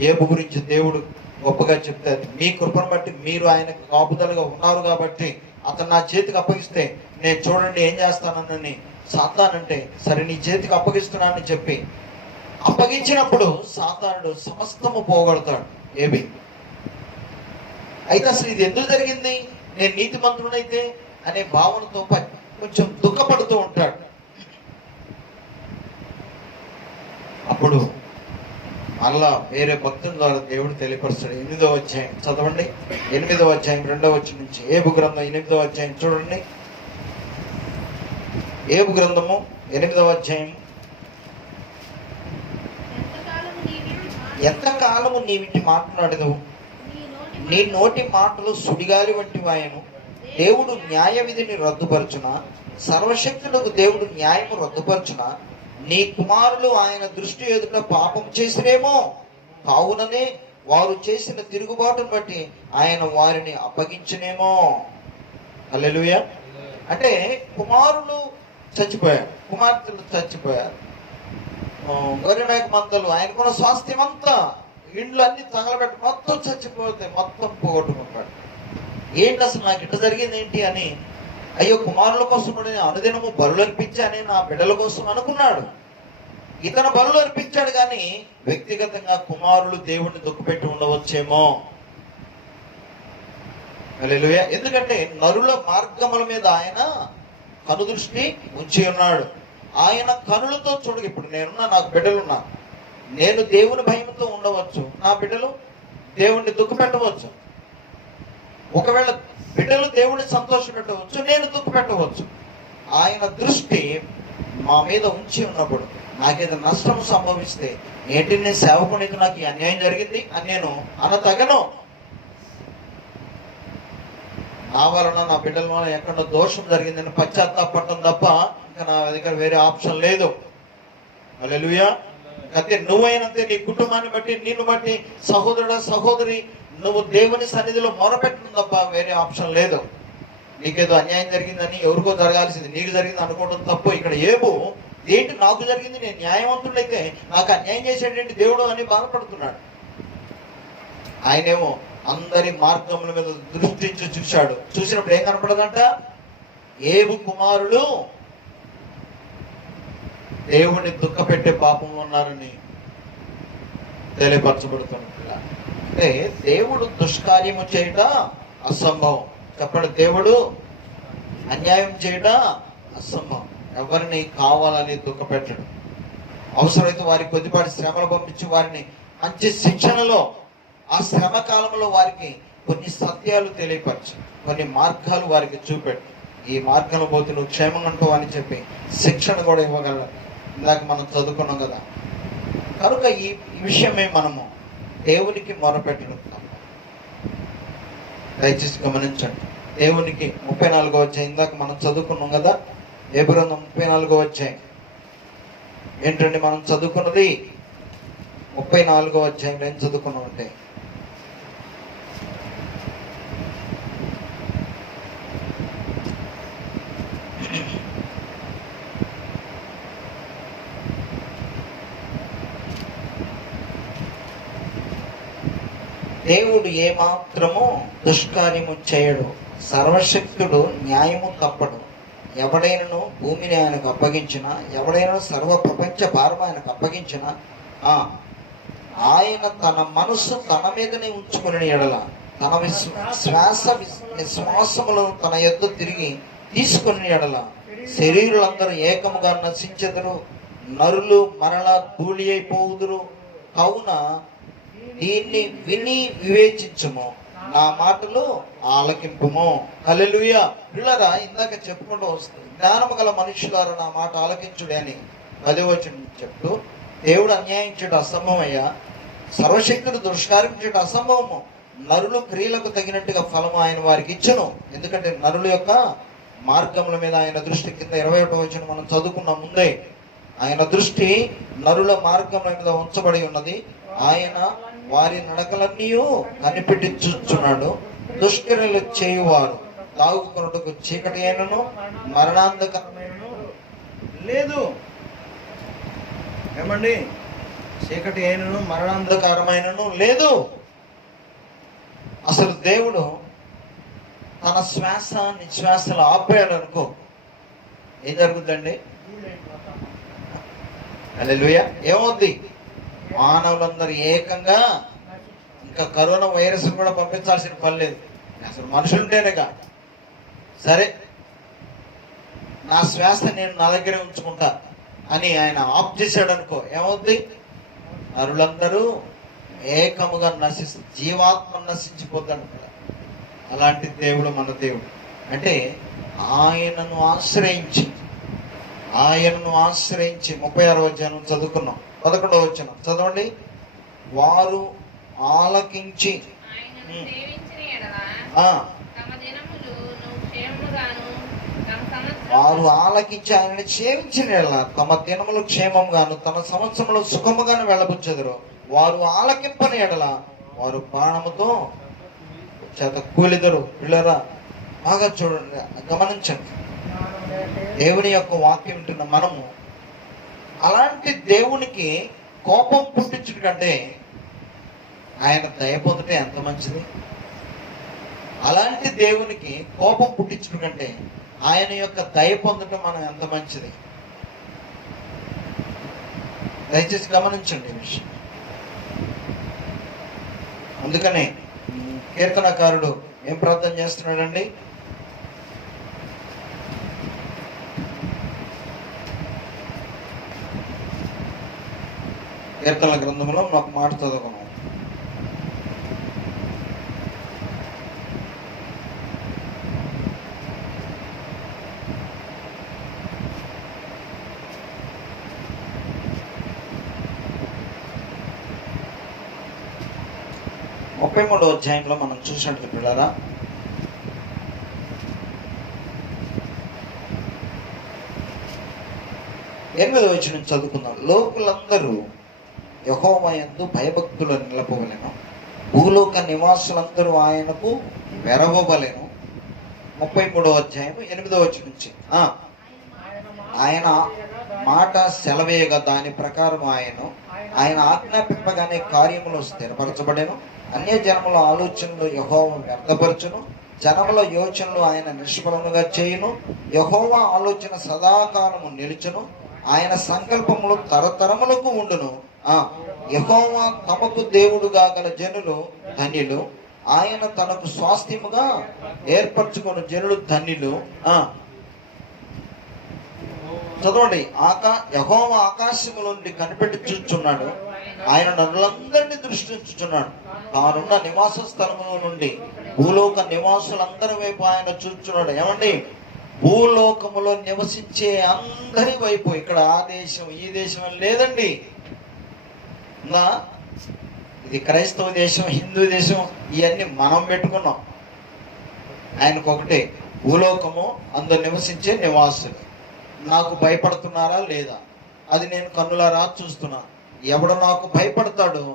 ఏబు గురించి దేవుడు గొప్పగా చెప్తారు. మీ కృపను బట్టి మీరు ఆయనకు కాపుదలుగా ఉన్నారు కాబట్టి అతను నా చేతికి అప్పగిస్తే నేను చూడండి ఏం చేస్తానని సాతానంటే, సరే నీ చేతికి అప్పగిస్తున్నానని చెప్పి అప్పగించినప్పుడు సాతానుడు సమస్తము పోగొడతాడు ఏబి. అయితే అసలు ఇది ఎందుకు జరిగింది, నేను నీతిమంతుడైతే అనే భావనతో కొంచెం దుఃఖపడుతూ ఉంటాడు. అప్పుడు మళ్ళా వేరే భక్తుల ద్వారా దేవుడు తెలియపరుస్తాడు. 8వ అధ్యాయం చదవండి, 8వ అధ్యాయం 2వ వచనం నుంచి. ఏబు గ్రంథం 8వ అధ్యాయం చూడండి. ఏబు గ్రంథము 8వ అధ్యాయం. ఎంతకాలము నీవిటి మాట్లాడదు, నీ నోటి మాటలు సుడిగాలి వంటి వాయను. దేవుడు న్యాయ విధిని రద్దుపరచున, సర్వశక్తులకు దేవుడు న్యాయము రద్దుపరచున. నీ కుమారులు ఆయన దృష్టి ఎదుట పాపం చేసినేమో, కావుననే వారు చేసిన తిరుగుబాటును బట్టి ఆయన వారిని అప్పగించనేమో. హల్లెలూయా. అంటే కుమారులు చచ్చిపోయారు, కుమార్తెలు చచ్చిపోయారు, గొర్రెమేక మందలు, ఆయనకున్న స్వాస్థ్యం అంతా, ఇండ్లు అన్ని తగలబెట్టి మొత్తం చచ్చిపోతే మొత్తం పోగొట్టుకుంటాడు. ఏంటి అసలు నాకు ఇట్లా జరిగింది ఏంటి అని, అయ్యో కుమారుల కోసం అనుదినము బరులు అర్పించాని నా బిడ్డల కోసం అనుకున్నాడు. ఇతను బరులు అర్పించాడు కానీ వ్యక్తిగతంగా కుమారులు దేవుణ్ణి దుఃఖపెట్టి ఉండవచ్చేమో. హల్లెలూయా. ఎందుకంటే నరుల మార్గముల మీద ఆయన కనుదృష్టి ఉంచి ఉన్నాడు. ఆయన కనులతో చూడగా, ఇప్పుడు నేనున్నా, నాకు బిడ్డలున్నా, నేను దేవుని భయంతో ఉండవచ్చు, నా బిడ్డలు దేవుణ్ణి దుఃఖపెట్టవచ్చు. ఒకవేళ బిడ్డలు దేవుడిని సంతోష పెట్టవచ్చు, నేను దుఃఖ పెట్టవచ్చు. ఆయన దృష్టి మా మీద ఉంచి ఉన్నప్పుడు నాకేదో నష్టం సంభవిస్తే ఏంటి, నేను సేవకునికి నాకు ఈ అన్యాయం జరిగింది అని నేను అనతగను. నా వలన నా బిడ్డల వలన ఎక్కడో దోషం జరిగిందని పశ్చాత్తాపడటం తప్ప ఇంకా నా దగ్గర వేరే ఆప్షన్ లేదు. హల్లెలూయా. అయితే నువ్వైనంతే నీ కుటుంబాన్ని బట్టి, నిన్ను బట్టి, సహోదరుడు సహోదరి, నువ్వు దేవుని సన్నిధిలో మొరపెట్టడం తప్ప వేరే ఆప్షన్ లేదు. నీకేదో అన్యాయం జరిగిందని, ఎవరికో జరగాల్సింది నీకు జరిగింది అనుకోవడం తప్పు. ఇక్కడ ఏబు ఏంటి నాకు జరిగింది, నేను న్యాయవంతుడైతే నాకు అన్యాయం చేసేటంటే దేవుడు అని బాధపడుతున్నాడు. ఆయనేమో అందరి మార్గముల మీద దృష్టించి చూశాడు. చూసినప్పుడు ఏం కనపడదంట, ఏబు కుమారులు దేవుణ్ణి దుఃఖపెట్టే పాపం ఉన్నారని తెలియపరచబడుతున్నట్టు. అంటే దేవుడు దుష్కార్యము చేయట అసంభవం. చెప్పండి, దేవుడు అన్యాయం చేయట అసంభవం. ఎవరిని కావాలని దుఃఖపెట్టడం, అవసరమైతే వారికి కొద్దిపాటి శ్రమలు పంపించి వారిని మంచి శిక్షణలో, ఆ శ్రమ కాలంలో వారికి కొన్ని సత్యాలు తెలియపరచు, కొన్ని మార్గాలు వారికి చూపెట్టు. ఈ మార్గంలో పోతే నువ్వు క్షేమంగా ఉంటావు అని చెప్పి శిక్షణ కూడా ఇవ్వగలరు. ఇందాక మనం చదువుకున్నాం కదా. కనుక ఈ విషయమే మనము దేవునికి మొరపెట్టడం. దయచేసి గమనించండి. దేవునికి 34వ అధ్యాయం ఇందాక మనం చదువుకున్నాం కదా. ఏబు గ్రంథం 34వ అధ్యాయం ఏంటండి మనం చదువుకున్నది? 34వ అధ్యాయంలో ఏం చదువుకున్నాం అంటే, దేవుడు ఏమాత్రము దుష్కార్యము చేయడు, సర్వశక్తుడు న్యాయము తప్పడు. ఎవడైనను భూమిని ఆయనకు అప్పగించిన, ఎవడైనా సర్వ ప్రపంచ భారం ఆయనకు అప్పగించిన, ఆయన తన మనస్సు తన మీదనే ఉంచుకుని ఎడల తన విశ్వాసములను తన యొద్ద తిరిగి తీసుకుని ఎడల శరీరులందరూ ఏకముగా నశించెదరు, నరులు మరలా ధూళి అయిపోవుదురు. కావున దీన్ని విని వివేచించుము, నా మాటలు ఆలకింపుము. హల్లెలూయా. పిల్లరా, ఇందాక చెప్పుకుంటూ వస్తుంది, జ్ఞానము గల మనుషులారా నా మాట ఆలకించుడే అని 10వ వచనం చెప్తూ, దేవుడు అన్యాయం చేయడం అసంభవమయ్యా, సర్వశక్తుడు దుష్కార్యం చేయడం అసంభవము. నరులు క్రియలకు తగినట్టుగా ఫలము ఆయన వారికి ఇచ్చును. ఎందుకంటే నరుల యొక్క మార్గముల మీద ఆయన దృష్టి, కింద 21వ వచనం మనం చదువుకున్న ముందే, ఆయన దృష్టి నరుల మార్గముల మీద ఉంచబడి ఉన్నది. ఆయన వారి నడకలన్నీ కనిపెట్టి చూస్తున్నాడు. దుష్క్రియలు చేయువారు తాగుకొనుటకు చీకటి అయినను మరణాంధకరమైనను లేదు. ఏమండి? చీకటి అయినను మరణాంధకారమైనను లేదు. అసలు దేవుడు తన శ్వాస నిశ్వాసలు ఆపేయాడు అనుకో, ఏం జరుగుతుందండి? హల్లెలూయా. ఏమవుద్ది? మానవులందరూ ఏకంగా ఇంకా కరోనా వైరస్ కూడా పంపించాల్సిన పని లేదు. అసలు మనుషులుంటేనేగా. సరే, నా శ్వాస నేను నా దగ్గరే ఉంచుకుంటా అని ఆయన ఆఫ్ చేశాడు అనుకో, ఏమవుద్ది? నరులందరూ ఏకముగా జీవాత్మ నశించిపోతాడు. అలాంటి దేవుడు మన దేవుడు. అంటే ఆయనను ఆశ్రయించి 36వ అధ్యాయం చదువుకున్నాం. 11వ వచనం చదవండి. వారు ఆలకించి ఆయనని సేవించిన తమ దినములు క్షేమంగాను తమ సంవత్సరములు సుఖముగాను వెళ్ళబుచ్చెదరు. వారు ఆలకింపని ఎడల వారు ప్రాణముతో చేత కూలిదరు. పిల్లరా, బాగా చూడండి, గమనించండి. దేవుని యొక్క వాక్యం వింటున్న మనము అలాంటి దేవునికి కోపం పుట్టించుట కంటే ఆయన దయ పొందుటే ఎంత మంచిది. అలాంటి దేవునికి కోపం పుట్టించుట కంటే ఆయన యొక్క దయ పొందటం మనం ఎంత మంచిది. దయచేసి గమనించండి ఈ విషయం. అందుకనే కీర్తనకారుడు ఏం ప్రార్థన చేస్తున్నాడండి? కీర్తనల గ్రంథంలో ఒక మాట చదువుకున్నాం. ముప్పై 33వ అధ్యాయంలో మనం చూసినట్లు పిల్లరా, ఎనిమిదవ వచనం చదువుకుందాం. లోకులందరూ యెహోవా యందు భయభక్తులు నిలపవలెను, భూలోక నివాసులందరూ ఆయనకు వెరవవలెను. 33వ అధ్యాయం 8వ వచనం నుంచి, ఆయన మాట సెలవేయగా దాని ప్రకారం ఆయన ఆజ్ఞాపింపగానే కార్యములు స్థిరపరచబడెను. అన్య జనముల ఆలోచనలు యెహోవా వ్యర్థపరచును, జనముల యోచనలు ఆయన నిష్ఫలముగా చేయును. యెహోవా ఆలోచన సదాకాలము నిలుచును, ఆయన సంకల్పములు తరతరములకు ఉండును. యెహోవా తమకు దేవుడుగా గల జనులు ధన్యులు, ఆయన తనకు స్వాస్థ్యముగా ఏర్పరచుకున్న జనులు ధన్యులు. చదవండి. యెహోవా ఆకాశముల నుండి కనిపెట్టి చూచుచున్నాడు, ఆయన నరులందరినీ దృష్టించుచున్నాడు. తానున్న నివాస స్థలముల నుండి భూలోక నివాసులందరి వైపు ఆయన చూచుచున్నాడు. ఏమండి? భూలోకములో నివసించే అందరి వైపు. ఇక్కడ ఆ దేశం ఈ దేశం లేదండి. ఇది క్రైస్తవ దేశం, హిందూ దేశం, ఇవన్నీ మనం పెట్టుకున్నాం. ఆయనకు ఒకటే భూలోకము, అందులో నివసించే నివాసులు. నాకు భయపడుతున్నారా లేదా అది నేను కన్నులారా చూస్తున్నా. ఎవడు నాకు భయపడతాడో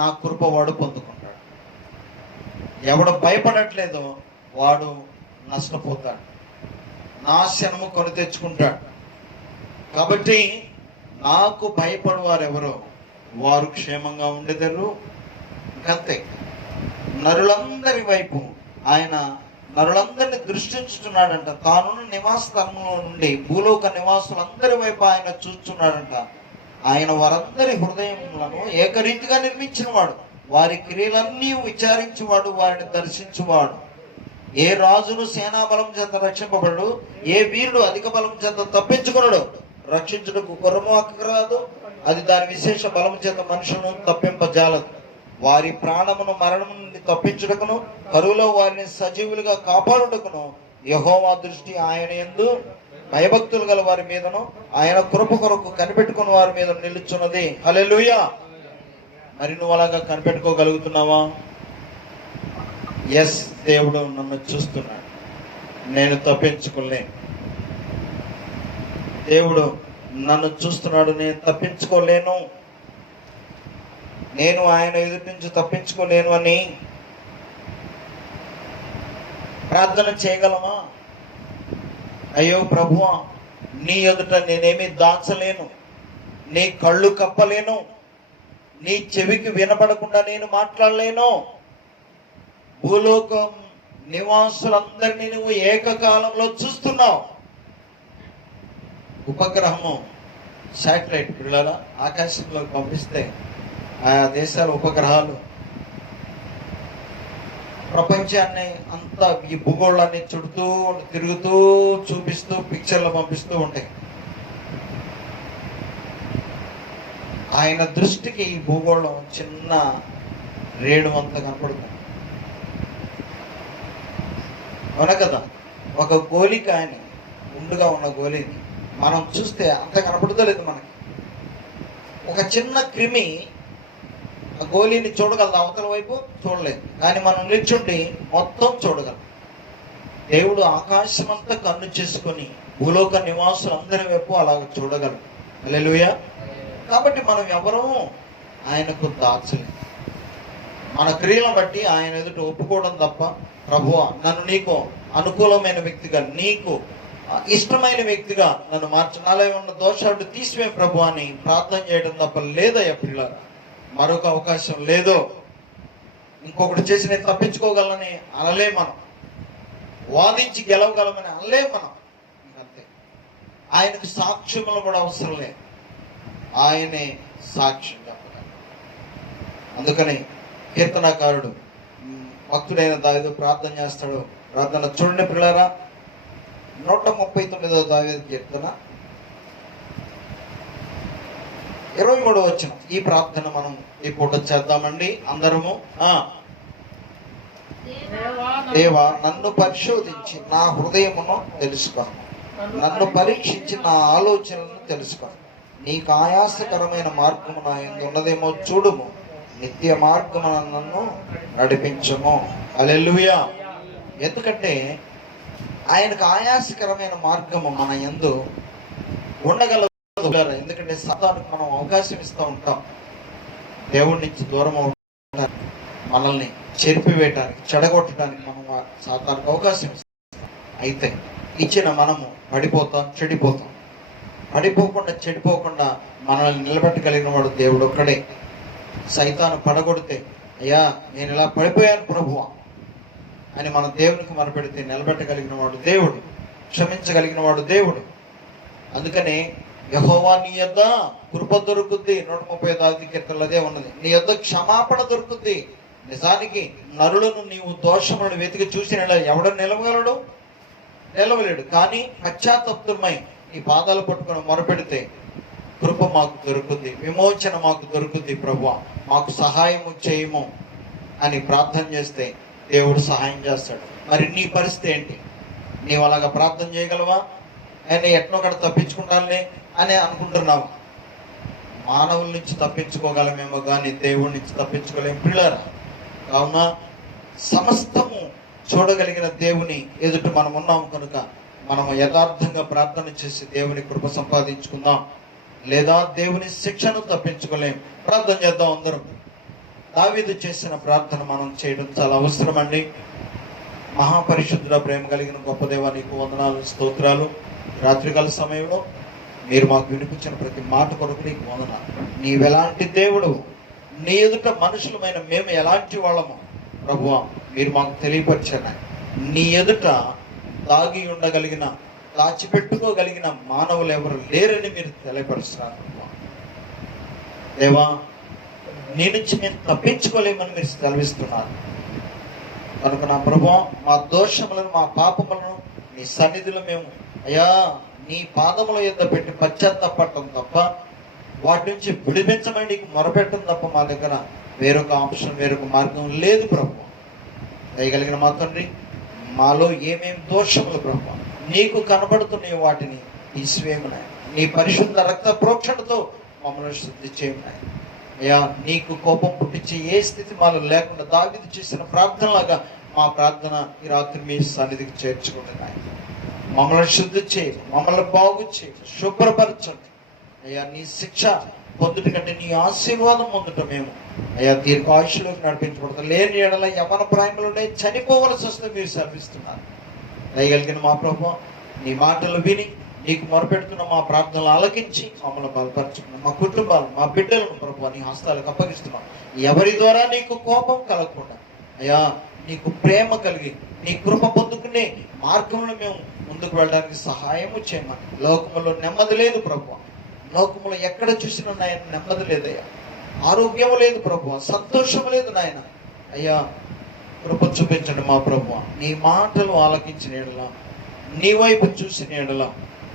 నా కృప వాడు పొందుకుంటాడు. ఎవడు భయపడట్లేదో వాడు నష్టపోతాడు, నాశనము కొని తెచ్చుకుంటాడు. కాబట్టి నాకు భయపడు వారెవరో వారు క్షేమంగా ఉండేదరు. ఇంకంతే. నరులందరి వైపు ఆయన నరులందరినీ దృష్టించుతున్నాడంట. తానున్న నివాస స్థలంలో నుండి భూలోక నివాసులందరి వైపు ఆయన చూస్తున్నాడంట. ఆయన వారందరి హృదయములను ఏకరీతిగా నిర్మించినవాడు, వారి క్రియలన్నీ విచారించువాడు, వారిని దర్శించువాడు. ఏ రాజును సేనాబలం చేత రక్షింపబడు, ఏ వీరుడు అధిక బలం చేత తప్పించుకున్నాడు. రక్షించుటకు గుర్రము అక్కరాదు, అది దాని విశేష బలము చేత మనుషులను తప్పింపజాలదు. వారి ప్రాణమును మరణము నుండి తప్పించుటకును, కరువులో వారిని సజీవులుగా కాపాడుటకును యెహోవా దృష్టి ఆయన యందు భయభక్తులు గల వారి మీదను, ఆయన కృప కొరకు కనిపెట్టుకున్న వారి మీద నిలుచున్నది. హల్లెలూయా. మరి నువ్వు అలాగా కనిపెట్టుకోగలుగుతున్నావా? ఎస్, దేవుడు నన్ను చూస్తున్నాడు, నేను తప్పించుకోలేను. దేవుడు నన్ను చూస్తున్నాడు, నేను తప్పించుకోలేను. నేను ఆయన ఎదుటి నుంచి తప్పించుకోలేను అని ప్రార్థన చేయగలమా? అయ్యో ప్రభువా, నీ ఎదుట నేనేమీ దాచలేను, నీ కళ్ళు కప్పలేను, నీ చెవికి వినపడకుండా నేను మాట్లాడలేను. భూలోకం నివాసులందరినీ నువ్వు ఏకకాలంలో చూస్తున్నావు. ఉపగ్రహము, శాటిలైట్ పిల్లల ఆకాశంలో పంపిస్తే ఆయా దేశాల ఉపగ్రహాలు ప్రపంచాన్ని అంతా ఈ భూగోళాన్ని చుడుతూ తిరుగుతూ చూపిస్తూ పిక్చర్లు పంపిస్తూ ఉంటాయి. ఆయన దృష్టికి ఈ భూగోళం చిన్న రేణు అంత కనపడుతుంది. అవునా కదా? ఒక గోళిక ఆయన ఉండుగా ఉన్న గోళీని మనం చూస్తే అంత కనపడలేదు మనకి. ఒక చిన్న క్రిమి ఆ గోళీని చూడగలదు, అవతల వైపు చూడలేదు. కానీ మనం నిల్చుండి మొత్తం చూడగలం. దేవుడు ఆకాశం అంతా కన్ను చేసుకొని భూలోక నివాసులందరి వైపు అలాగ చూడగలం. హల్లెలూయా. కాబట్టి మనం ఎవరూ ఆయనకు దాచలేము. మన క్రియలను బట్టి ఆయన ఎదుట ఒప్పుకోవడం తప్ప, ప్రభువా నన్ను నీకు అనుకూలమైన వ్యక్తిగా, నీకు ఇష్టమైన వ్యక్తిగా నన్ను మార్చు, నాలో ఉన్న దోషాలు తీసివే ప్రభు అని ప్రార్థన చేయడం తప్ప లేదయ్యా పిల్లలు. మరొక అవకాశం లేదో. ఇంకొకటి చేసి నేను తప్పించుకోగలనని అనలే మనం, వాదించి గెలవగలమని అనలే మనం. అంతే. ఆయనకు సాక్ష్యములు కూడా అవసరం లేదు, ఆయనే సాక్ష్యం చెప్పగలరు. అందుకని కీర్తనకారుడు భక్తుడైన దావీదు ప్రార్థన చేస్తాడు. ప్రార్థన చూడండి పిల్లరా, 139వ దావీదు కీర్తన 23వ వచనం. ఈ ప్రార్థన మనం ఈ పూట చేద్దామండి అందరము. దేవా నన్ను పరిశోధించి నా హృదయమును తెలుసుకోను, నన్ను పరీక్షించి నా ఆలోచనలను తెలుసుకోను. నీకు ఆయాసకరమైన మార్గము నా యందు ఉన్నదేమో చూడుము, నిత్య మార్గమున నన్ను నడిపించము. హల్లెలూయా. ఎందుకంటే ఆయనకు ఆయాసకరమైన మార్గము మన యందు ఉండగలదు. ఎందుకంటే సాతానుకు మనం అవకాశం ఇస్తూ ఉంటాం. దేవుడి నుంచి దూరం అవడానికి, మనల్ని చెరిపివేయటానికి, చెడగొట్టడానికి మనం సాతానుకు అవకాశం ఇస్తాం. అయితే ఇచ్చిన మనము పడిపోతాం, చెడిపోతాం. పడిపోకుండా చెడిపోకుండా మనల్ని నిలబెట్టగలిగిన వాడు దేవుడు ఒక్కడే. సైతాను పడగొడితే, అయ్యా నేను ఇలా పడిపోయాను ప్రభువా అని మనం దేవునికి మొరపెడితే నిలబెట్టగలిగిన వాడు దేవుడు, క్షమించగలిగిన వాడు దేవుడు. అందుకనే యెహోవా నీ యొద్ద కృప దొరుకుద్ది. 135 కీర్తనలో అదే ఉన్నది. నీ యొద్ద క్షమాపణ దొరుకుద్ది. నిజానికి నరులను నీవు దోషములను వెతికి చూసిన ఎవడు నిలవగలడు? నిలవలేడు. కానీ పశ్చాత్తాపమై నీ పాదాలు పట్టుకొని మొరపెడితే కృప మాకు దొరుకుద్ది, విమోచన మాకు దొరుకుద్ది. ప్రభువా మాకు సహాయము చేయము అని ప్రార్థన చేస్తే దేవుడు సహాయం చేస్తాడు. మరి నీ పరిస్థితి ఏంటి? నీవు అలాగా ప్రార్థన చేయగలవా? ఆయన ఎట్నొకటి తప్పించుకుంటానులే అని అనుకుంటున్నావు. మానవుల నుంచి తప్పించుకోగలమేమో కానీ దేవుడి నుంచి తప్పించుకోలేము పిల్లరా. కావున సమస్తము చూడగలిగిన దేవుని ఎదుట మనం ఉన్నాం కనుక మనము యథార్థంగా ప్రార్థన చేసి దేవుని కృప సంపాదించుకుందాం. లేదా దేవుని శిక్షను తప్పించుకోలేం. ప్రార్థన చేద్దాం అందరం. దావీదు చేసిన ప్రార్థన మనం చేయడం చాలా అవసరం అండి. మహాపరిశుద్ధుల ప్రేమ కలిగిన గొప్ప దేవా నీకు వందనాలు, స్తోత్రాలు. రాత్రికాల సమయంలో మీరు మాకు వినిపించిన ప్రతి మాట కొరకు నీకు వందనాలు. నీవెలాంటి దేవుడు, నీ ఎదుట మనుషులమైన మేము ఎలాంటి వాళ్ళము ప్రభువా మీరు మాకు తెలియపరిచారు. నీ ఎదుట దాగి ఉండగలిగిన, దాచిపెట్టుకోగలిగిన మానవులు ఎవరు లేరని మీరు తెలియపరుస్తున్నారు దేవా. నీ నుంచి మేము తప్పించుకోలేమని మీరు సెలవిస్తున్నారు కనుక నా ప్రభువా మా దోషములను, మా పాపములను నీ సన్నిధిలో మేము అయ్యా నీ పాదముల యొద్ద పెట్టి పశ్చాత్తాపడటం తప్ప, వాటి నుంచి విడిపించమని నీకు మొరపెట్టడం తప్ప మా దగ్గర వేరొక ఆప్షన్, వేరొక మార్గం లేదు ప్రభువా. దయగలిగిన మా తండ్రి, మాలో ఏమేమి దోషములు ప్రభువా నీకు కనబడుతున్నాయి వాటిని తీసివేయమన్నాయి. నీ పరిశుద్ధ రక్త ప్రోక్షణతో మమ్మల్ని శుద్ధి చేయమన్నాయి. అయ్యా నీకు కోపం పుట్టించి ఏ స్థితి మాలో లేకుండా దావీదు చేసిన ప్రార్థనలాగా మా ప్రార్థన ఈ రాత్రి మీ సన్నిధికి చేర్చుకుంటున్నాయి. మమ్మల్ని శుద్ధి చేయి, మమ్మల్ని బాగు చేయి, శుభ్రపరచండి. అయ్యా నీ శిక్ష పొందుట కంటే నీ ఆశీర్వాదం పొందుట మేము అయ్యా దీర్ఘాయుషులకు నడిపించబడతాం. లేని ఎడల యవన ప్రాయంలోనే చనిపోవలసి వస్తే మీరు సెలవిస్తున్నారు. దయగలిగిన మా ప్రభువా, నీ మాటలు విని నీకు మొరపెడుతున్న మా ప్రార్థనలు ఆలకించి మమ్మల్ని బలపరుచుకున్నాం. మా కుటుంబాలు, మా బిడ్డలను ప్రభువా నీ హస్తాలకు అప్పగిస్తున్నాం. ఎవరి ద్వారా నీకు కోపం కలగకుండా అయ్యా నీకు ప్రేమ కలిగి నీ కృప పొందుకునే మార్గంలో మేము ముందుకు వెళ్ళడానికి సహాయము చేయమని. లోకములో నెమ్మది లేదు ప్రభువా, లోకములో ఎక్కడ చూసినా నాయన నెమ్మది లేదయ్యా, ఆరోగ్యం లేదు ప్రభువా, సంతోషం లేదు నాయన. అయ్యా కృప చూపించండి మా ప్రభువా. నీ మాటలు ఆలకించిన ఎడల, నీ వైపు చూసిన ఎడల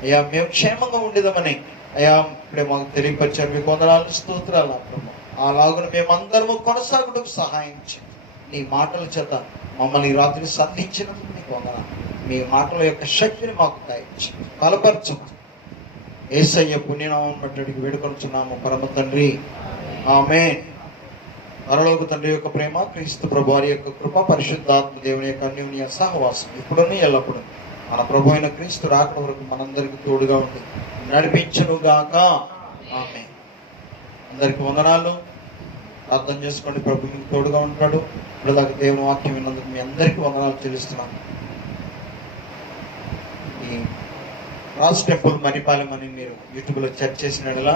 అయ్యా మేము క్షేమంగా ఉండేదామని అయ్యా ఇప్పుడే మాకు తెలియపరిచారు. మీకు వందనాలు, స్తోత్రాలు ప్రభు. అలాగున మేమందరము కొనసాగుటకు సహాయం చేయండి. నీ మాటల చేత మమ్మల్ని రాత్రి సంధించినందుకు నీకు వందనాలు. మీ మాటల యొక్క శక్తిని మాకు దయచి బలపరచము. యేసయ్య పుణ్యనామం బట్టి వేడుకొనుచున్నాము పరమ తండ్రి, ఆమేన్. పరలోక తండ్రి యొక్క ప్రేమ, క్రీస్తు ప్రభు వారి యొక్క కృప, పరిశుద్ధాత్మ దేవుని యొక్క అన్యోన్య సహవాసం ఇప్పుడుని ఎల్లప్పుడు మన ప్రభు అయిన క్రీస్తు రాకడ వరకు మనందరికీ తోడుగా ఉండి నడిపించునుగాక, ఆమేన్. అందరికి వందనాలు. ప్రార్థన చేసుకోండి. ప్రభు మీకు తోడుగా ఉంటాడు. ఇప్పుడు దాకా దేవుని వాక్యం విన్నందుకు మీ అందరికీ వందనాలు తెలుస్తున్నాను. ఈ రాజ్ టెంపుల్ మరిపాలెం అని మీరు యూట్యూబ్లో సెర్చ్ చేసినట్లా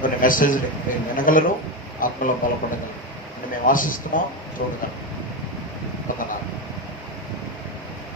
కొన్ని మెసేజ్లు మీరు వినగలరు, ఆత్మలో బలపడగలరు. మేము ఆశిస్తున్నాం. తోడుగా వందనాలు.